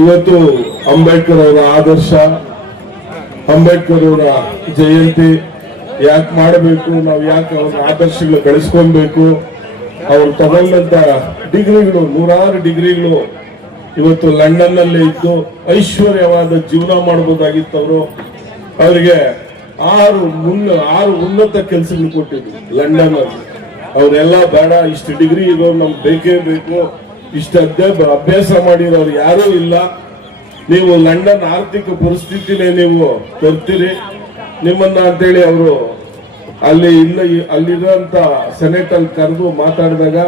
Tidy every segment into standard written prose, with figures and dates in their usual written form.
ಇವತ್ತು ಅಂಬೇಡ್ಕರ್ ಅವರ ಆದರ್ಶ, ಅಂಬೇಡ್ಕರ್ ಅವರ ಜಯಂತಿ ಯಾಕೆ ಮಾಡಬೇಕು, ನಾವು ಯಾಕೆ ಅವರ ಆದರ್ಶಗಳು ಬೆಳೆಸ್ಕೊಳ್ಬೇಕು, ಅವ್ರು ತಗೊಂಡಂತ ಡಿಗ್ರಿಗಳು, 100 ಡಿಗ್ರಿಗಳು ಇವತ್ತು ಲಂಡನ್ ನಲ್ಲಿ ಇದ್ದು ಐಶ್ವರ್ಯವಾದ ಜೀವನ ಮಾಡಬಹುದಾಗಿತ್ತು. ಅವರಿಗೆ 6 ಉನ್ನತ ಕೆಲಸಗಳು ಕೊಟ್ಟಿದ್ರು ಲಂಡನ್ ಅಲ್ಲಿ. ಅವರೆಲ್ಲ ಬೇಡ, ಇಷ್ಟು ಡಿಗ್ರಿ ಇರೋರು ನಮ್ಗೆ ಬೇಕೇ ಬೇಕು, ಇಷ್ಟು ಅಭ್ಯಾಸ ಮಾಡಿರೋರು ಯಾರೂ ಇಲ್ಲ, ನೀವು ಲಂಡನ್ ಆರ್ಥಿಕ ಪರಿಸ್ಥಿತಿನೇ ನೀವು ತರ್ತೀರಿ ನಿಮ್ಮನ್ನ ಅಂತೇಳಿ ಅವರು ಅಲ್ಲಿರುವಂತ ಸೆನೆಟ್ ಅಲ್ಲಿ ಕರೆದು ಮಾತಾಡಿದಾಗ,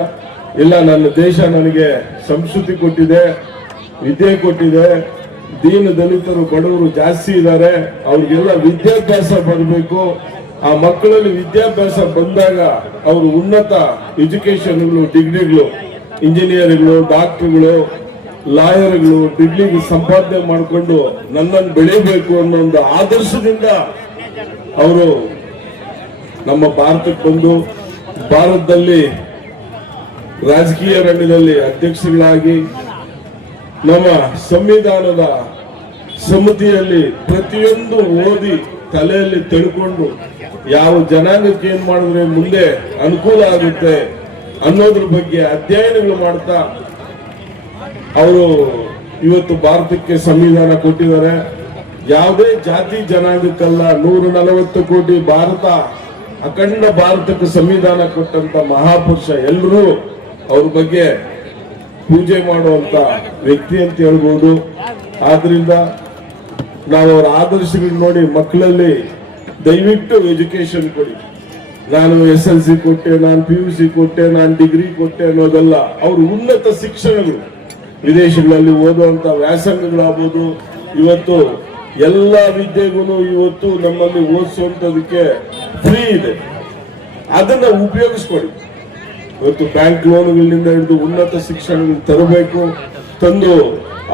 ಇಲ್ಲ ನನ್ನ ದೇಶ ನನಗೆ ಸಂಸ್ಕೃತಿ ಕೊಟ್ಟಿದೆ, ವಿದ್ಯೆ ಕೊಟ್ಟಿದೆ, ದೀನ ದಲಿತರು ಬಡವರು ಜಾಸ್ತಿ ಇದ್ದಾರೆ, ಅವ್ರಿಗೆಲ್ಲ ವಿದ್ಯಾಭ್ಯಾಸ ಬರಬೇಕು, ಆ ಮಕ್ಕಳಲ್ಲಿ ವಿದ್ಯಾಭ್ಯಾಸ ಬಂದಾಗ ಅವರು ಉನ್ನತ ಎಜುಕೇಶನ್ಗಳು, ಡಿಗ್ರಿಗಳು, ಇಂಜಿನಿಯರ್ಗಳು, ಡಾಕ್ಟರ್ಗಳು, ಲಾಯರ್ಗಳು ಡಿಗ್ರಿ ಸಂಪಾದನೆ ಮಾಡಿಕೊಂಡು ನನ್ನನ್ನು ಬೆಳೆಯಬೇಕು ಅನ್ನೋ ಒಂದು ಆದರ್ಶದಿಂದ ಅವರು ನಮ್ಮ ಭಾರತಕ್ಕೆ ಬಂದು ಭಾರತದಲ್ಲಿ ರಾಜಕೀಯ ರಂಗದಲ್ಲಿ ಅಧ್ಯಕ್ಷಗಳಾಗಿ ನಮ್ಮ ಸಂವಿಧಾನದ ಸಮಿತಿಯಲ್ಲಿ ಪ್ರತಿಯೊಂದು ಓದಿ ತಲೆಯಲ್ಲಿ ತಿಳ್ಕೊಂಡು ಯಾವ ಜನಾಂಗಕ್ಕೆ ಏನ್ ಮಾಡಿದ್ರೆ ಮುಂದೆ ಅನುಕೂಲ ಆಗುತ್ತೆ ಅನ್ನೋದ್ರ ಬಗ್ಗೆ ಅಧ್ಯಯನಗಳು ಮಾಡ್ತಾ ಅವರು ಇವತ್ತು ಭಾರತಕ್ಕೆ ಸಂವಿಧಾನ ಕೊಟ್ಟಿದ್ದಾರೆ. ಯಾವುದೇ ಜಾತಿ ಜನಾಂಗಕ್ಕಲ್ಲ, 140 ಕೋಟಿ ಭಾರತ, ಅಖಂಡ ಭಾರತಕ್ಕೆ ಸಂವಿಧಾನ ಕೊಟ್ಟಂತ ಮಹಾಪುರುಷ. ಎಲ್ಲರೂ ಅವ್ರ ಬಗ್ಗೆ ಪೂಜೆ ಮಾಡುವಂತ ವ್ಯಕ್ತಿ ಅಂತ ಹೇಳ್ಬೋದು. ಆದ್ರಿಂದ ನಾವು ಅವರ ಆದರ್ಶಗಳು ನೋಡಿ ಮಕ್ಕಳಲ್ಲಿ ದಯವಿಟ್ಟು ಎಜುಕೇಶನ್ ಕೊಡಿ. ನಾನು SLC ಕೊಟ್ಟೆ, ನಾನು PUC ಕೊಟ್ಟೆ, ನಾನು ಡಿಗ್ರಿ ಕೊಟ್ಟೆ ಅನ್ನೋದಲ್ಲ. ಅವರು ಉನ್ನತ ಶಿಕ್ಷಣಗಳು, ವಿದೇಶಗಳಲ್ಲಿ ಓದುವಂತ ವ್ಯಾಸಂಗಗಳಾಗ್ಬೋದು, ಇವತ್ತು ಎಲ್ಲ ವಿದ್ಯೆಗೂ ಇವತ್ತು ನಮ್ಮಲ್ಲಿ ಓದಿಸುವಂತದಕ್ಕೆ ಫ್ರೀ ಇದೆ, ಅದನ್ನ ಉಪಯೋಗಿಸ್ಕೊಡಿ. ಇವತ್ತು ಬ್ಯಾಂಕ್ ಲೋನ್ಗಳಿಂದ ಹಿಡಿದು ಉನ್ನತ ಶಿಕ್ಷಣಗಳು ತರಬೇಕು, ತಂದು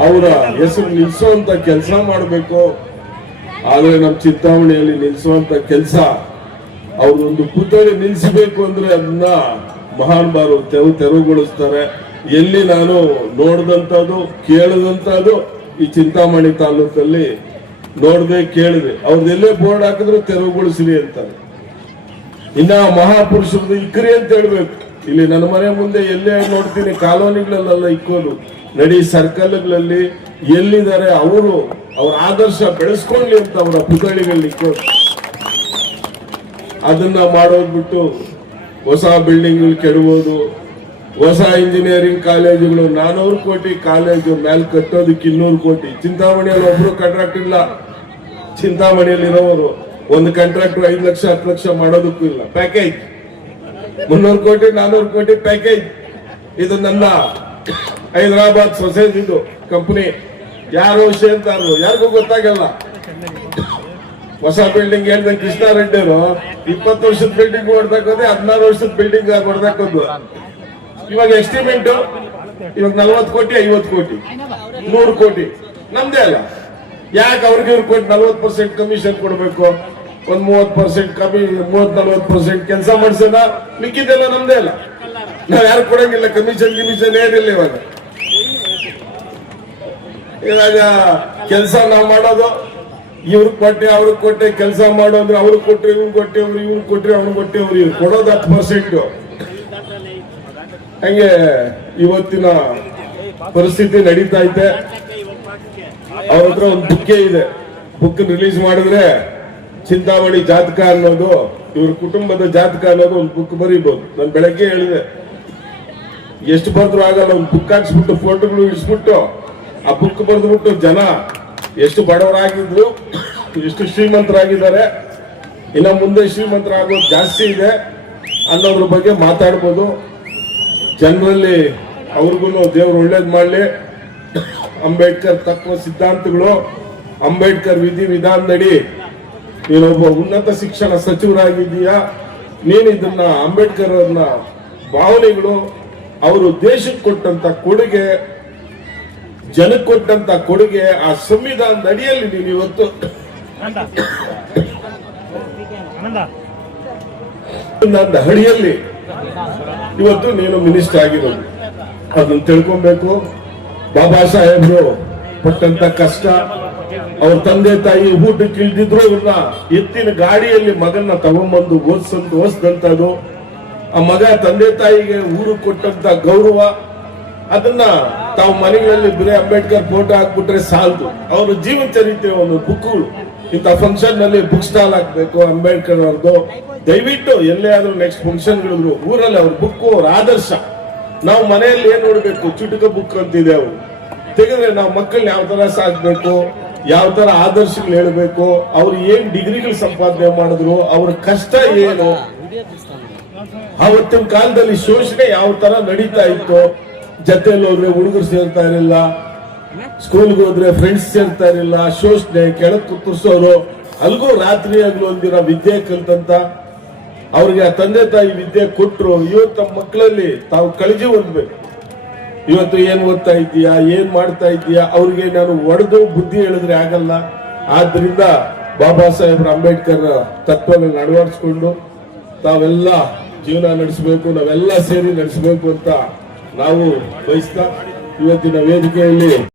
ಅವರ ಹೆಸರು ನಿಲ್ಲಿಸುವಂತ ಕೆಲಸ ಮಾಡಬೇಕು. ಆದ್ರೆ ನಮ್ಮ ಚಿಂತಾಮಣಿಯಲ್ಲಿ ನಿಲ್ಲಿಸುವಂತ ಕೆಲಸ, ಅವ್ರೊಂದು ಪುತ್ಥಳಿ ನಿಲ್ಲಿಸಬೇಕು ಅಂದ್ರೆ ಅದನ್ನ ಮಹಾನ್ ಬಾರು ತೆರವುಗೊಳಿಸ್ತಾರೆ. ಎಲ್ಲಿ ನಾನು ನೋಡಿದಂಥದ್ದು ಕೇಳದಂಥದ್ದು ಈ ಚಿಂತಾಮಣಿ ತಾಲೂಕಲ್ಲಿ ನೋಡದೆ ಕೇಳಿದೆ. ಅವ್ರದ್ದೆಲ್ಲೇ ಬೋರ್ಡ್ ಹಾಕಿದ್ರು ತೆರವುಗೊಳಿಸ್ಲಿ ಅಂತಾರೆ. ಇನ್ನ ಮಹಾಪುರುಷರದ್ದು ಇಕ್ರಿ ಅಂತ ಹೇಳ್ಬೇಕು. ಇಲ್ಲಿ ನನ್ನ ಮನೆ ಮುಂದೆ ಎಲ್ಲೇ ನೋಡ್ತೀನಿ ಕಾಲೋನಿಗಳೆಲ್ಲ ಇಕ್ಕೋದು, ನಡಿ ಸರ್ಕಲ್ಗಳಲ್ಲಿ ಎಲ್ಲಿದ್ದಾರೆ ಅವರು ಅವ್ರ ಆದರ್ಶ ಬೆಳೆಸ್ಕೊಳ್ಳಿ ಅಂತ ಅವರ ಪುತ್ಥಳಿಗಳನ್ನ ಇಕ್ಕೋದು. ಅದನ್ನ ಮಾಡೋದ್ ಬಿಟ್ಟು ಹೊಸ ಬಿಲ್ಡಿಂಗ್ಗಳು ಕೆಡಬೋದು, ಹೊಸ ಇಂಜಿನಿಯರಿಂಗ್ ಕಾಲೇಜುಗಳು 400 ಕೋಟಿ ಕಾಲೇಜು ಮೇಲೆ ಕಟ್ಟೋದಕ್ಕೆ 200 ಕೋಟಿ. ಚಿಂತಾಮಣಿಯಲ್ಲಿ ಒಬ್ರು ಕಾಂಟ್ರಾಕ್ಟ್ ಇಲ್ಲ. ಚಿಂತಾಮಣಿಯಲ್ಲಿರೋರು ಒಂದು ಕಾಂಟ್ರಾಕ್ಟ್ 5 ಲಕ್ಷ 10 ಲಕ್ಷ ಮಾಡೋದಕ್ಕೂ ಇಲ್ಲ. ಪ್ಯಾಕೇಜ್ 300 ಕೋಟಿ 400 ಕೋಟಿ ಪ್ಯಾಕೇಜ್. ಇದು ನನ್ನ ಹೈದರಾಬಾದ್ ಸೊಸೈಟಿ ಕಂಪನಿ. ಯಾರು ಸೇರ್ತಾರೋ ಯಾರಿಗೂ ಗೊತ್ತಾಗಲ್ಲ. ಹೊಸ ಬಿಲ್ಡಿಂಗ್ ಹೇಳ್ದ ಕೃಷ್ಣಾರೆಡ್ಡಿಯವರು 20 ವರ್ಷದ ಬಿಲ್ಡಿಂಗ್ ಹೊಡೆದಾಕೋದೆ, 16 ವರ್ಷದ ಬಿಲ್ಡಿಂಗ್ ಹೊಡೆದಾಕೋದು. ಇವಾಗ ಎಸ್ಟಿಮೇಟ್ ಇವಾಗ 40 ಕೋಟಿ 50 ಕೋಟಿ 100 ಕೋಟಿ ನಮ್ದೇ ಅಲ್ಲ. ಯಾಕೆ ಅವ್ರಿಗೆ ಕೊಟ್ಟು 40% ಕಮಿಷನ್ ಕೊಡ್ಬೇಕು? ಒಂದ್ 30% ಕಮ್ಮಿ, 30-40% ಕೆಲಸ ಮಾಡ್ಸೋಣ, ಮಿಕ್ಕಿದೆಲ್ಲ ನಮ್ದೇ ಅಲ್ಲ. ನಾವ್ ಯಾರು ಕೊಡಂಗಿಲ್ಲ ಕಮಿಷನ್ ಏನಿಲ್ಲ. ಇವಾಗ ಕೆಲಸ ನಾವ್ ಮಾಡೋದು, ಇವ್ರಿಗೆ ಕೊಟ್ಟೆ ಅವ್ರಿಗೆ ಕೊಟ್ಟೆ, ಕೆಲಸ ಮಾಡೋ ಅಂದ್ರೆ ಅವ್ರಿಗೆ ಕೊಟ್ಟರೆ ಇವ್ರಿಗೆ ಕೊಟ್ಟೆ, ಇವ್ರಿಗೆ ಕೊಟ್ಟರೆ ಅವ್ರಿಗೆ ಕೊಟ್ಟೆ, ಇವ್ರು ಕೊಡೋದು 10%. ಹಂಗೆ ಇವತ್ತಿನ ಪರಿಸ್ಥಿತಿ ನಡೀತಾ ಐತೆ. ಅವ್ರ ಹತ್ರ ಒಂದು ಬುಕ್ ಇದೆ. ಬುಕ್ ರಿಲೀಸ್ ಮಾಡಿದ್ರೆ ಚಿಂತಾಮಣಿ ಜಾತಕ ಅನ್ನೋದು, ಇವ್ರ ಕುಟುಂಬದ ಜಾತಕ ಅನ್ನೋದು ಒಂದು ಬುಕ್ ಬರೀಬಹುದು. ನಾನು ಬೆಳಗ್ಗೆ ಹೇಳಿದೆ, ಎಷ್ಟು ಬರೆದ್ರು ಆಗಲ್ಲ. ಒಂದು ಬುಕ್ ಹಾಕ್ಸ್ಬಿಟ್ಟು ಫೋಟೋಗಳು ಇಡಿಸ್ಬಿಟ್ಟು ಆ ಬುಕ್ ಬರೆದ್ಬಿಟ್ಟು ಜನ ಎಷ್ಟು ಬಡವರಾಗಿದ್ರು, ಎಷ್ಟು ಶ್ರೀಮಂತರಾಗಿದ್ದಾರೆ, ಇನ್ನ ಮುಂದೆ ಶ್ರೀಮಂತರಾಗೋದು ಜಾಸ್ತಿ ಇದೆ ಅನ್ನೋದ್ರ ಬಗ್ಗೆ ಮಾತಾಡ್ಬೋದು. ಜನರಲ್ಲಿ ಅವ್ರಿಗೂ ದೇವ್ರು ಒಳ್ಳೇದ್ ಮಾಡ್ಲಿ. ಅಂಬೇಡ್ಕರ್ ತತ್ವ ಸಿದ್ಧಾಂತಗಳು, ಅಂಬೇಡ್ಕರ್ ವಿಧಿ ವಿಧಾನದಡಿ ನೀನೊಬ್ಬ ಉನ್ನತ ಶಿಕ್ಷಣ ಸಚಿವರಾಗಿದ್ದೀಯಾ, ನೀನು ಇದನ್ನ ಅಂಬೇಡ್ಕರ್ ಅವ್ರನ್ನ ಭಾವನೆಗಳು, ಅವರು ದೇಶಕ್ಕೆ ಕೊಟ್ಟಂತ ಕೊಡುಗೆ, ಜನಕ್ಕೆ ಕೊಟ್ಟಂತ ಕೊಡುಗೆ, ಆ ಸಂವಿಧಾನದ ಅಡಿಯಲ್ಲಿ ನೀನು ಇವತ್ತು ಅಡಿಯಲ್ಲಿ ಇವತ್ತು ನೀನು ಮಿನಿಸ್ಟರ್ ಆಗಿರೋದು. ಅದನ್ನ ತಿಳ್ಕೊಬೇಕು. ಬಾಬಾ ಸಾಹೇಬ್ರು ಪಟ್ಟಂತ ಕಷ್ಟ, ಅವ್ರ ತಂದೆ ತಾಯಿ ಊಟಕ್ಕೆ ಇಳ್ದಿದ್ರು ಇವ್ರನ್ನ ಎತ್ತಿನ ಗಾಡಿಯಲ್ಲಿ ಮಗನ್ನ ತಗೊಂಡ್ಬಂದು ಓದಿಸಿದಂತದ್ದು, ಆ ಮಗ ತಂದೆ ತಾಯಿಗೆ ಊರು ಕೊಟ್ಟಂತ ಗೌರವ, ಅದನ್ನ ತಾವು ಮನೆಗಳಲ್ಲಿ ಬರೀ ಅಂಬೇಡ್ಕರ್ ಫೋಟೋ ಹಾಕ್ಬಿಟ್ರೆ ಸಾಲದು. ಅವ್ರ ಜೀವನ ಚರಿತ್ರೆ ಒಂದು ಬುಕ್ಗಳು ಇಂಥ ಫಂಕ್ಷನ್ ನಲ್ಲಿ ಬುಕ್ ಸ್ಟಾಲ್ ಹಾಕ್ಬೇಕು ಅಂಬೇಡ್ಕರ್ ಅವ್ರದ್ದು. ದಯವಿಟ್ಟು ಎಲ್ಲೇ ಆದ್ರೂ ನೆಕ್ಸ್ಟ್ ಫಂಕ್ಷನ್ ಗಳಿದ್ರು ಊರಲ್ಲಿ ಅವ್ರ ಬುಕ್, ಅವ್ರ ಆದರ್ಶ. ನಾವು ಮನೆಯಲ್ಲಿ ಏನ್ ನೋಡ್ಬೇಕು, ಚುಟುಕ ಬುಕ್ ಅಂತಿದೆ, ಅವ್ರು ತೆಗೆದ್ರೆ ನಾವು ಮಕ್ಕಳನ್ನ ಯಾವ ತರ ಸಾಕ್ಬೇಕು, ಯಾವ ತರ ಆದರ್ಶಗಳು ಹೇಳ್ಬೇಕು, ಅವ್ರು ಏನ್ ಡಿಗ್ರಿಗಳು ಸಂಪಾದನೆ ಮಾಡಿದ್ರು, ಅವ್ರ ಕಷ್ಟ ಏನು, ಆವತ್ತಿನ ಕಾಲದಲ್ಲಿ ಶೋಷಣೆ ಯಾವ ತರ ನಡೀತಾ ಇತ್ತು, ಜೊತೆಯಲ್ಲಿ ಹೋದ್ರೆ ಹುಡುಗರು ಸೇರ್ತಾ ಇರಲಿಲ್ಲ, ಸ್ಕೂಲ್ಗೆ ಹೋದ್ರೆ ಫ್ರೆಂಡ್ಸ್ ಸೇರ್ತಾ ಇರಲಿಲ್ಲ, ಶೋಷಣೆ, ಕೆಳಕ್ ಕುತ್ತರ್ಸೋರು, ಅಲ್ಗೂ ರಾತ್ರಿ ಆಗ್ಲೂ ಒಂದಿನ ವಿದ್ಯೆ ಕಲ್ತಂತ ಅವ್ರಿಗೆ ಆ ತಂದೆ ತಾಯಿ ವಿದ್ಯೆ ಕೊಟ್ರು. ಇವತ್ತು ತಮ್ಮ ಮಕ್ಕಳಲ್ಲಿ ತಾವು ಕಳಜಿ ಹೊಂದ್ಬೇಕು. ಇವತ್ತು ಏನ್ ಓದ್ತಾ ಇದೀಯಾ, ಏನ್ ಮಾಡ್ತಾ ಇದೀಯಾ, ಅವ್ರಿಗೆ ನಾನು ಒಡೆದು ಬುದ್ಧಿ ಹೇಳಿದ್ರೆ ಆಗಲ್ಲ. ಆದ್ರಿಂದ ಬಾಬಾ ಸಾಹೇಬ್ರ ಅಂಬೇಡ್ಕರ್ ತತ್ವಗಳನ್ನ ಅಳವಡಿಸ್ಕೊಂಡು ತಾವೆಲ್ಲ ಜೀವನ ನಡೆಸಬೇಕು, ನಾವೆಲ್ಲ ಸೇರಿ ನಡೆಸಬೇಕು ಅಂತ ನಾವು ಬಯಸ್ತಾ ಇವತ್ತಿನ ವೇದಿಕೆಯಲ್ಲಿ